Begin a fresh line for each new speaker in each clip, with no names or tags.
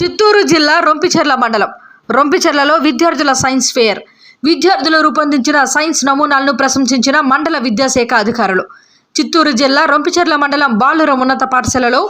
చిత్తూరు జిల్లా రొంపిచెర్ల మండలం. రొంపిచెర్లలో విద్యార్థుల సైన్స్ ఫెయిర్. విద్యార్థులు రూపొందించిన సైన్స్ నమూనాలను ప్రశంసించిన మండల విద్యాశాఖ అధికారులు. చిత్తూరు జిల్లా రొంపిచెర్ల మండలం బాలురం ఉన్నత పాఠశాలలో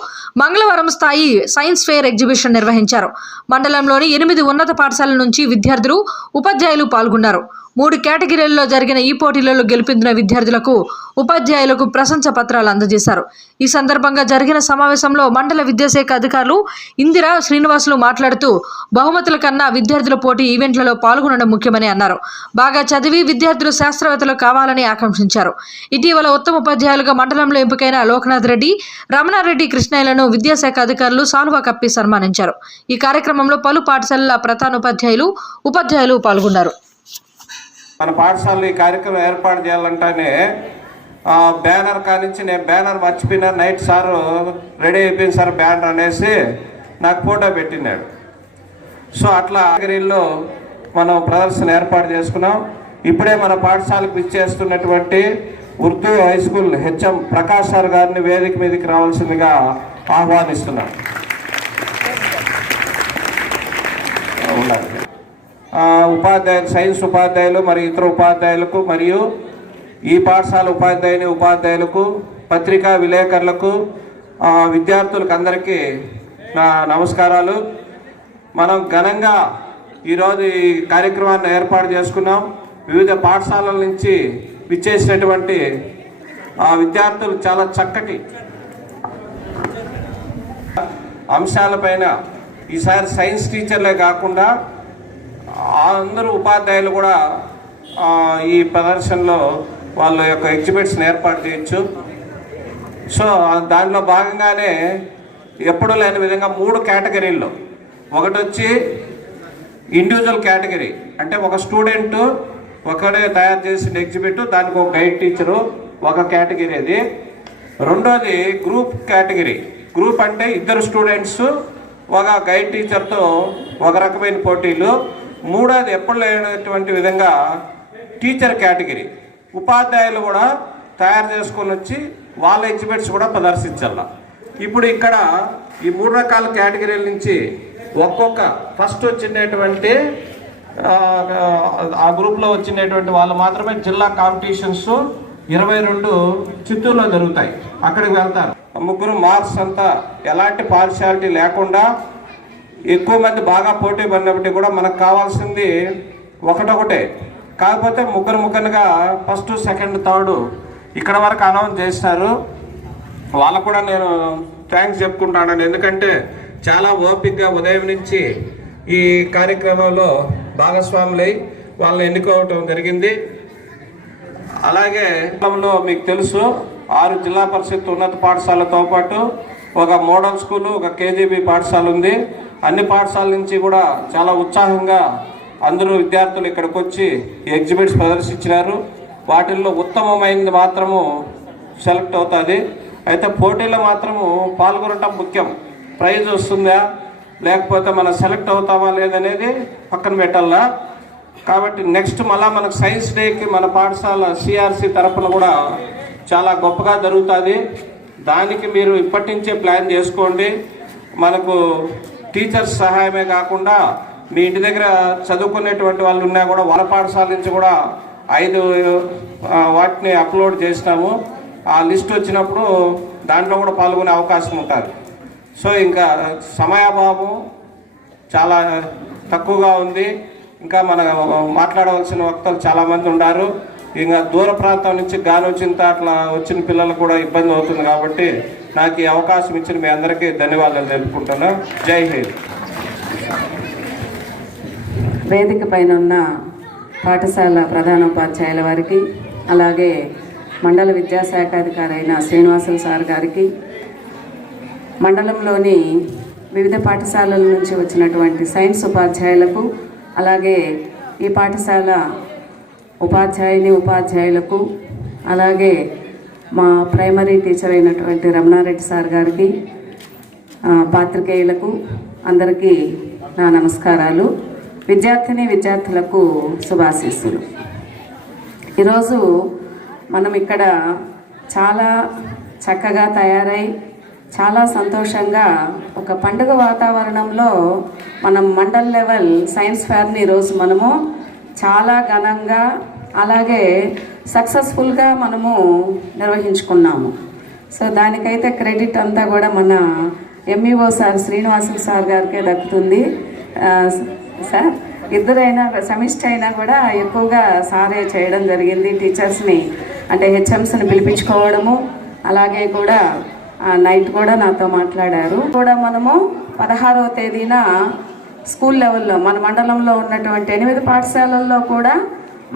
మంగళవారం స్థాయి సైన్స్ ఫెయిర్ ఎగ్జిబిషన్ నిర్వహించారు. మండలంలోని ఎనిమిది ఉన్నత పాఠశాలల నుంచి విద్యార్థులు ఉపాధ్యాయులు పాల్గొన్నారు. మూడు కేటగిరీల్లో జరిగిన ఈ పోటీలలో గెలిపించిన విద్యార్థులకు ఉపాధ్యాయులకు ప్రశంస పత్రాలు అందజేశారు. ఈ సందర్భంగా జరిగిన సమావేశంలో మండల విద్యాశాఖ అధికారులు ఇందిరా శ్రీనివాసులు మాట్లాడుతూ బహుమతుల కన్నా విద్యార్థుల పోటీ ఈవెంట్లలో పాల్గొనడం ముఖ్యమని అన్నారు. బాగా చదివి విద్యార్థులు శాస్త్రవేత్తలు కావాలని ఆకాంక్షించారు. ఇటీవల ఉత్తమ ఉపాధ్యాయులుగా మండలంలో ఎంపికైన లోకనాథ్ రెడ్డి రమణారెడ్డి కృష్ణయ్యలను విద్యాశాఖ అధికారులు సాల్వా కప్పి సన్మానించారు. ఈ కార్యక్రమంలో పలు పాఠశాలల ప్రధానోపాధ్యాయులు ఉపాధ్యాయులు పాల్గొన్నారు.
మన పాఠశాలలో ఈ కార్యక్రమం ఏర్పాటు చేయాలంటేనే బ్యానర్ కానించి నేను బ్యానర్ మర్చిపోయినా నైట్ సార్ రెడీ అయిపోయింది సార్ బ్యానర్ అనేసి నాకు ఫోటో పెట్టినాడు. సో అట్లా ఆగ్రీల్లో మనం ప్రదర్శన ఏర్పాటు చేసుకున్నాం. ఇప్పుడే మన పాఠశాలకు ఇచ్చేస్తున్నటువంటి Urdu high school HM Prakash sir గారిని వేదిక మీదకి రావాల్సిందిగా ఆహ్వానిస్తున్నాను ఉండాలి ఆ, ఉపాధ్యాయులు సైన్స్ ఉపాధ్యాయులు మరియు ఇతర ఉపాధ్యాయులకు మరియు ఈ పాఠశాల ఉపాధ్యాయుని ఉపాధ్యాయులకు పత్రికా విలేకరులకు విద్యార్థులకు అందరికీ నా నమస్కారాలు. మనం ఘనంగా ఈరోజు ఈ కార్యక్రమాన్ని ఏర్పాటు చేసుకున్నాం. వివిధ పాఠశాలల నుంచి విచ్చేసినటువంటి విద్యార్థులు చాలా చక్కటి అంశాలపైన ఈసారి సైన్స్ టీచర్లే కాకుండా అందరూ ఉపాధ్యాయులు కూడా ఈ ప్రదర్శనలో వాళ్ళ యొక్క ఎగ్జిబిట్స్ని ఏర్పాటు చేయొచ్చు. సో దానిలో దాంట్లో భాగంగానే ఎప్పుడూ లేని విధంగా మూడు కేటగిరీల్లో. ఒకటి వచ్చి ఇండివిజువల్ కేటగిరీ. అంటే ఒక స్టూడెంట్ ఒకడే తయారు చేసిన ఎగ్జిబిట్ దానికి ఒక గైడ్ టీచరు ఒక కేటగిరీ అది. రెండోది గ్రూప్ కేటగిరీ. గ్రూప్ అంటే ఇద్దరు స్టూడెంట్స్ ఒక గైడ్ టీచర్తో ఒక రకమైన పోటీలు. మూడోది ఎప్పుడు లేనటువంటి విధంగా టీచర్ కేటగిరీ. ఉపాధ్యాయులు కూడా తయారు చేసుకొని వచ్చి వాళ్ళ ఎగ్జిబిట్స్ కూడా ప్రదర్శించాల. ఇప్పుడు ఇక్కడ ఈ మూడు రకాల కేటగిరీల నుంచి ఒక్కొక్క ఫస్ట్ వచ్చినటువంటి ఆ, గ్రూప్లో వచ్చినటువంటి వాళ్ళు మాత్రమే జిల్లా కాంపిటీషన్స్ ఇరవై రెండు చిత్తూరులో జరుగుతాయి. అక్కడికి వెళ్తారు. ముగ్గురు మార్క్స్ అంతా ఎలాంటి పార్షాలిటీ లేకుండా ఎక్కువ మంది బాగా పోటీ పడినప్పటికీ కూడా మనకు కావాల్సింది ఒకటొకటే. కాకపోతే ముగ్గురు ముగ్గురుగా ఫస్ట్ సెకండ్ థర్డ్ ఇక్కడ వరకు అనౌన్స్ చేస్తారు. వాళ్ళకు కూడా నేను థ్యాంక్స్ చెప్పుకుంటాను ఎందుకంటే చాలా ఓపిక్గా ఉదయం నుంచి ఈ కార్యక్రమంలో భాగస్వాములై వాళ్ళని ఎన్నుకోవటం జరిగింది. అలాగే మండలంలో మీకు తెలుసు ఆరు జిల్లా పరిషత్ ఉన్నత పాఠశాలతో పాటు ఒక మోడల్ స్కూలు ఒక కేజీబీ పాఠశాల ఉంది. అన్ని పాఠశాల నుంచి కూడా చాలా ఉత్సాహంగా అందరూ విద్యార్థులు ఇక్కడికి వచ్చి ఎగ్జిబిట్స్ ప్రదర్శించినారు. వాటిల్లో ఉత్తమమైనది మాత్రము సెలెక్ట్ అవుతుంది. అయితే పోటీలో మాత్రము పాల్గొనటం ముఖ్యం. ప్రైజ్ వస్తుందా? లేకపోతే మనం సెలెక్ట్ అవుతామా లేదనేది పక్కన పెట్టాలా? కాబట్టి నెక్స్ట్ మళ్ళా మనకు సైన్స్ డేకి మన పాఠశాల సిఆర్సి తరఫున కూడా చాలా గొప్పగా జరుగుతుంది. దానికి మీరు ఇప్పటి నుంచే ప్లాన్ చేసుకోండి. మనకు టీచర్స్ సహాయమే కాకుండా మీ ఇంటి దగ్గర చదువుకునేటువంటి వాళ్ళు ఉన్నా కూడా వాళ్ళ పాఠశాల నుంచి కూడా ఐదు వాటిని అప్లోడ్ చేసినాము. ఆ లిస్ట్ వచ్చినప్పుడు దాంట్లో కూడా పాల్గొనే అవకాశం ఉంటుంది సో ఇంకా సమయాభావం చాలా తక్కువగా ఉంది. ఇంకా మన మాట్లాడవలసిన వక్తలు చాలామంది ఉన్నారు. ఇంకా దూర ప్రాంతం నుంచి గాను వచ్చిన అట్లా వచ్చిన పిల్లలకు కూడా ఇబ్బంది అవుతుంది కాబట్టి నాకు ఈ అవకాశం ఇచ్చిన మీ అందరికీ ధన్యవాదాలు తెలుపుకుంటున్నా. జై హింద్.
వేదిక పైన ఉన్న పాఠశాల ప్రధానోపాధ్యాయుల వారికి అలాగే మండల విద్యాశాఖాధికారి అయిన శ్రీనివాసులు సార్ గారికి మండలంలోని వివిధ పాఠశాలల నుంచి వచ్చినటువంటి సైన్స్ ఉపాధ్యాయులకు అలాగే ఈ పాఠశాల ఉపాధ్యాయుని ఉపాధ్యాయులకు అలాగే మా ప్రైమరీ టీచర్ అయినటువంటి రమణారెడ్డి సార్ గారికి పాత్రికేయులకు అందరికీ నా నమస్కారాలు. విద్యార్థిని విద్యార్థులకు శుభాశీస్సులు. ఈరోజు మనం ఇక్కడ చాలా చక్కగా తయారై చాలా సంతోషంగా ఒక పండుగ వాతావరణంలో మనం మండల్ లెవెల్ సైన్స్ ఫేర్ని ఈరోజు మనము చాలా ఘనంగా అలాగే సక్సెస్ఫుల్గా మనము నిర్వహించుకున్నాము. సో దానికైతే క్రెడిట్ అంతా కూడా మన ఎంఈఓ సార్ శ్రీనివాసులు సార్ గారికే దక్కుతుంది. సార్ ఇద్దరైనా సెమిస్టర్ అయినా కూడా ఎక్కువగా సారే చేయడం జరిగింది. టీచర్స్ని అంటే హెచ్ఎంస్ని పిలిపించుకోవడము అలాగే కూడా నైట్ కూడా నాతో మాట్లాడారు. కూడా మనము పదహారవ తేదీన స్కూల్ లెవెల్లో మన మండలంలో ఉన్నటువంటి ఎనిమిది పాఠశాలల్లో కూడా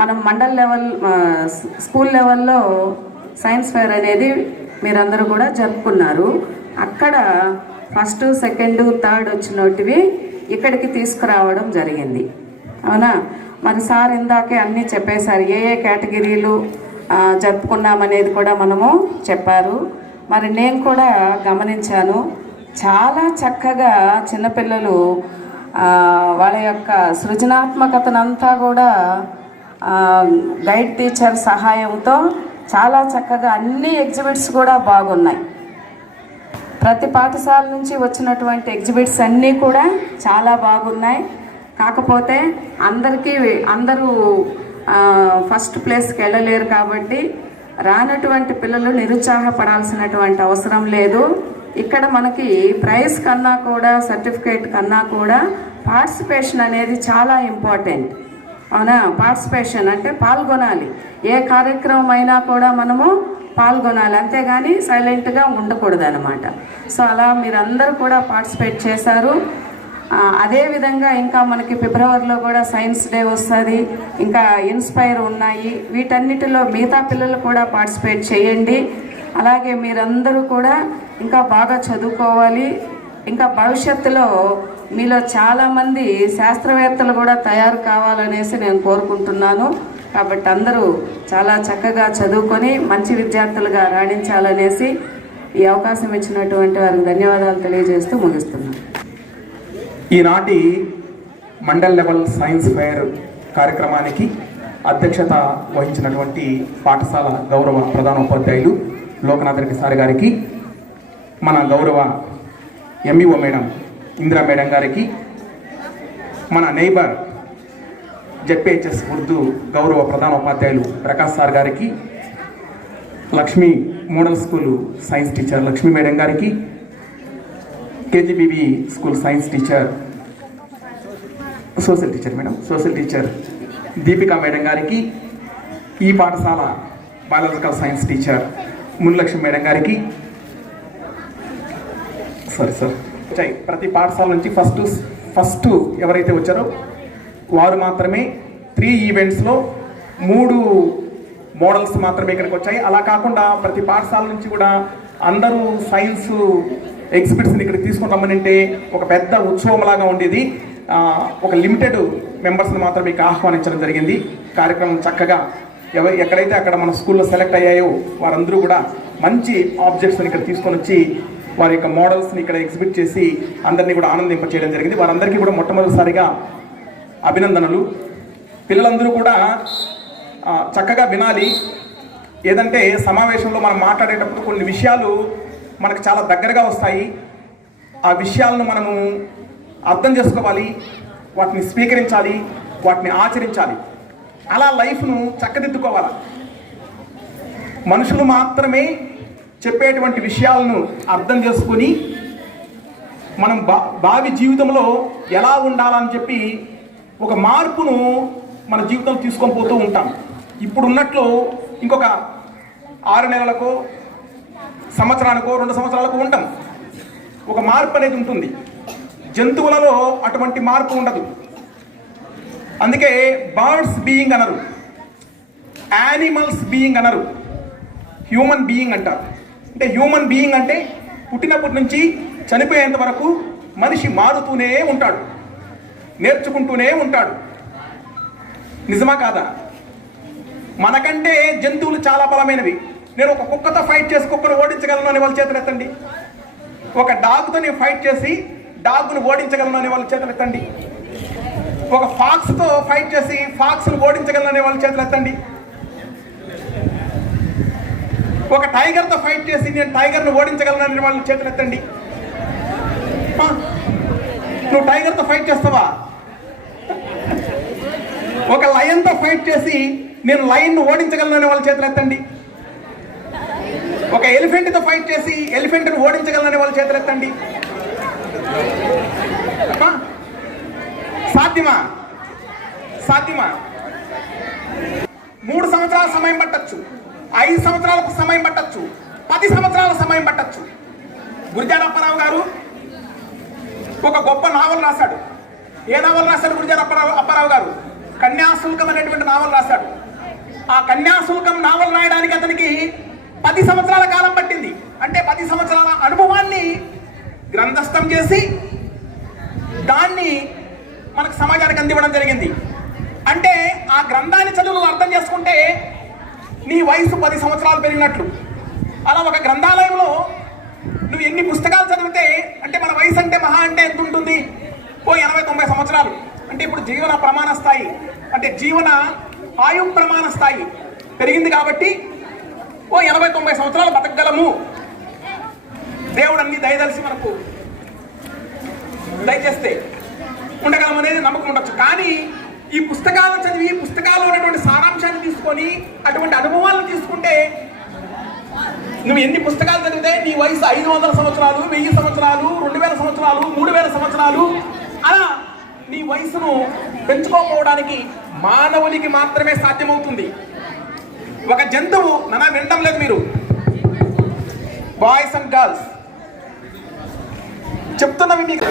మనం మండల్ లెవెల్ స్కూల్ లెవెల్లో సైన్స్ ఫెయిర్ అనేది మీరందరూ కూడా జరుపుకున్నారు. అక్కడ ఫస్ట్ సెకండ్ థర్డ్ వచ్చినటివి ఇక్కడికి తీసుకురావడం జరిగింది. అవునా? మరి సార్ ఇందాకే అన్నీ చెప్పేశారు. ఏ ఏ కేటగిరీలు జరుపుకున్నామనేది కూడా మనము చెప్పారు. మరి నేను కూడా గమనించాను. చాలా చక్కగా చిన్నపిల్లలు వాళ్ళ యొక్క సృజనాత్మకతనంతా కూడా గైడ్ టీచర్ సహాయంతో చాలా చక్కగా అన్ని ఎగ్జిబిట్స్ కూడా బాగున్నాయి. ప్రతి పాఠశాల నుంచి వచ్చినటువంటి ఎగ్జిబిట్స్ అన్నీ కూడా చాలా బాగున్నాయి. కాకపోతే అందరికీ అందరూ ఫస్ట్ ప్లేస్కి వెళ్ళలేరు కాబట్టి రానటువంటి పిల్లలు నిరుత్సాహపడాల్సినటువంటి అవసరం లేదు. ఇక్కడ మనకి ప్రైజ్ కన్నా కూడా సర్టిఫికేట్ కన్నా కూడా పార్టిసిపేషన్ అనేది చాలా ఇంపార్టెంట్. అవునా? పార్టిసిపేషన్ అంటే పాల్గొనాలి. ఏ కార్యక్రమం అయినా కూడా మనము పాల్గొనాలి. అంతేగాని సైలెంట్గా ఉండకూడదు అనమాట సో అలా మీరందరూ కూడా పార్టిసిపేట్ చేశారు. అదేవిధంగా ఇంకా మనకి ఫిబ్రవరిలో కూడా సైన్స్ డే వస్తుంది. ఇంకా ఇన్స్పైర్ ఉన్నాయి. వీటన్నిటిలో మిగతా పిల్లలు కూడా పార్టిసిపేట్ చేయండి. అలాగే మీరందరూ కూడా ఇంకా బాగా చదువుకోవాలి. ఇంకా భవిష్యత్తులో మీలో చాలామంది శాస్త్రవేత్తలు కూడా తయారు కావాలనేసి నేను కోరుకుంటున్నాను. కాబట్టి అందరూ చాలా చక్కగా చదువుకొని మంచి విద్యార్థులుగా రాణించాలనేసి ఈ అవకాశం ఇచ్చినటువంటి వారికి ధన్యవాదాలు తెలియజేస్తూ ముగిస్తున్నాను.
ఈనాటి మండల్ లెవెల్ సైన్స్ ఫెయిర్ కార్యక్రమానికి అధ్యక్షత వహించినటువంటి పాఠశాల గౌరవ ప్రధానోపాధ్యాయులు లోకనాథ్ రెడ్డి సార్ గారికి మన గౌరవ ఎంఈఓ మేడం ఇందిరా మేడం గారికి మన నైబర్ జెడ్పిహెచ్ఎస్ ఉర్దూ గౌరవ ప్రధానోపాధ్యాయులు ప్రకాష్ సార్ గారికి Lakshmi model school science teacher Lakshmi madam గారికి KGBV school science teacher social teacher madam social teacher Deepika madam గారికి ఈ పాఠశాల biological science teacher Munilakshmi madam గారికి సరే సార్ వచ్చాయి ప్రతి పాఠశాల నుంచి ఫస్ట్ ఫస్ట్ ఎవరైతే వచ్చారో వారు మాత్రమే త్రీ ఈవెంట్స్లో మూడు మోడల్స్ మాత్రమే ఇక్కడికి వచ్చాయి. అలా కాకుండా ప్రతి పాఠశాల నుంచి కూడా అందరూ సైన్స్ ఎగ్జిబిట్స్ని ఇక్కడికి తీసుకుని రమ్మనంటే ఒక పెద్ద ఉత్సవంలాగా ఉండేది. ఒక లిమిటెడ్ మెంబర్స్ని మాత్రం మీకు ఆహ్వానించడం జరిగింది. కార్యక్రమం చక్కగా ఎవ ఎక్కడైతే అక్కడ మన స్కూల్లో సెలెక్ట్ అయ్యాయో వారందరూ కూడా మంచి ఆబ్జెక్ట్స్ని ఇక్కడ తీసుకొని వచ్చి వారి యొక్క మోడల్స్ని ఇక్కడ ఎగ్జిబిట్ చేసి అందరినీ కూడా ఆనందింప చేయడం జరిగింది. వారందరికీ కూడా మొట్టమొదటిసారిగా అభినందనలు. పిల్లలందరూ కూడా చక్కగా వినాలి. ఏదంటే సమావేశంలో మనం మాట్లాడేటప్పుడు కొన్ని విషయాలు మనకు చాలా దగ్గరగా వస్తాయి. ఆ విషయాలను మనము అర్థం చేసుకోవాలి వాటిని స్వీకరించాలి వాటిని ఆచరించాలి. అలా లైఫ్ను చక్కదిద్దుకోవాలి. మనుషులు మాత్రమే చెప్పేటువంటి విషయాలను అర్థం చేసుకొని మనం బా భావి జీవితంలో ఎలా ఉండాలని చెప్పి ఒక మార్పును మన జీవితం తీసుకొని పోతూ ఉంటాం. ఇప్పుడు ఉన్నట్లు ఇంకొక ఆరు నెలలకో సంవత్సరానికో రెండు సంవత్సరాలకు ఉంటాం. ఒక మార్పు అనేది ఉంటుంది. జంతువులలో అటువంటి మార్పు ఉండదు. అందుకే బర్డ్స్ బీయింగ్ అనరు. యానిమల్స్ బీయింగ్ అనరు. హ్యూమన్ బీయింగ్ అంటారు. అంటే హ్యూమన్ బీయింగ్ అంటే పుట్టినప్పటి నుంచి చనిపోయేంత వరకు మనిషి మారుతూనే ఉంటాడు నేర్చుకుంటూనే ఉంటాడు. నిజమా కాదా? మనకంటే జంతువులు చాలా బలమైనవి. నేను ఒక కుక్కతో ఫైట్ చేసి కుక్కను ఓడించగలను అని వాళ్ళ చేతులు ఎత్తండి. ఒక డాగ్తో నేను ఫైట్ చేసి డాగ్ను ఓడించగలను అని వాళ్ళ చేతులు ఎత్తండి. ఒక ఫాక్స్తో ఫైట్ చేసి ఫాక్స్ను ఓడించగలను అనే వాళ్ళ చేతులు ఎత్తండి. ఒక టైగర్తో ఫైట్ చేసి నేను టైగర్ను ఓడించగలనని వాళ్ళు చేతులెత్తండి నువ్వు టైగర్తో ఫైట్ చేస్తావా? ఒక లయన్తో ఫైట్ చేసి నేను లయన్ను ఓడించగలనని వాళ్ళ చేతులెత్తండి ఒక ఎలిఫెంట్తో ఫైట్ చేసి ఎలిఫెంట్ను ఓడించగలనని వాళ్ళ చేతులెత్తండి సాధ్యమా? సాధ్యమా? మూడు సంవత్సరాల సమయం పట్టచ్చు. ఐదు సంవత్సరాలకు సమయం పట్టచ్చు. పది సంవత్సరాల సమయం పట్టచ్చు. గురుజారప్పారావు గారు ఒక గొప్ప నావల్ రాశాడు. ఏ నావల్ రాశాడు గురుజారప్పారావు అప్పారావు గారు? కన్యాశుల్కం అనేటువంటి నావల్ రాశాడు. ఆ కన్యాశుల్కం నావల్ రాయడానికి అతనికి పది సంవత్సరాల కాలం పట్టింది. అంటే పది సంవత్సరాల అనుభవాన్ని గ్రంథస్థం చేసి దాన్ని మనకు సమాజానికి అందివ్వడం జరిగింది. అంటే ఆ గ్రంథాన్ని చదువులు అర్థం చేసుకుంటే నీ వయసు పది సంవత్సరాలు పెరిగినట్లు. అలా ఒక గ్రంథాలయంలో నువ్వు ఎన్ని పుస్తకాలు చదివితే అంటే మన వయసు అంటే మహా అంటే ఎంత ఉంటుంది ఓ ఎనభై తొంభై సంవత్సరాలు. అంటే ఇప్పుడు జీవన ప్రమాణ స్థాయి అంటే జీవన ఆయు ప్రమాణ స్థాయి పెరిగింది కాబట్టి ఓ ఎనభై తొంభై సంవత్సరాలు బతకగలము. దేవుడు అన్ని దయదలిసి మనకు దయచేస్తే ఉండగలం అనేది నమ్మకం ఉండొచ్చు. కానీ ఈ పుస్తకాలు చదివి పుస్తకాల్లో ఉన్నటువంటి సారాంశాన్ని తీసుకొని అటువంటి అనుభవాలను తీసుకుంటే నువ్వు ఎన్ని పుస్తకాలు చదివితే నీ వయసు ఐదు వందల సంవత్సరాలు వెయ్యి సంవత్సరాలు రెండు వేల సంవత్సరాలు మూడు వేల సంవత్సరాలు అలా నీ వయసును పెంచుకోకపోవడానికి మానవునికి మాత్రమే సాధ్యమవుతుంది. ఒక జంతువు నన్న వినడం లేదు మీరు. బాయ్స్ అండ్ గర్ల్స్ చెప్తున్నవి మీకు.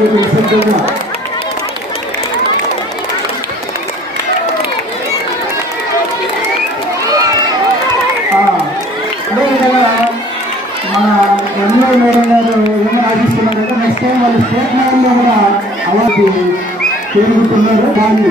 విద్యార్థులకు నిశ్శబ్దంగా ఆ, అదేవిధంగా మన ఎంఏ మేడం గారు ఏమో ఆశిస్తున్నారంటే నెక్స్ట్ టైం వాళ్ళు స్టేట్ లెవెల్లో కూడా అవార్డు చేరుకుంటున్నారు దాన్ని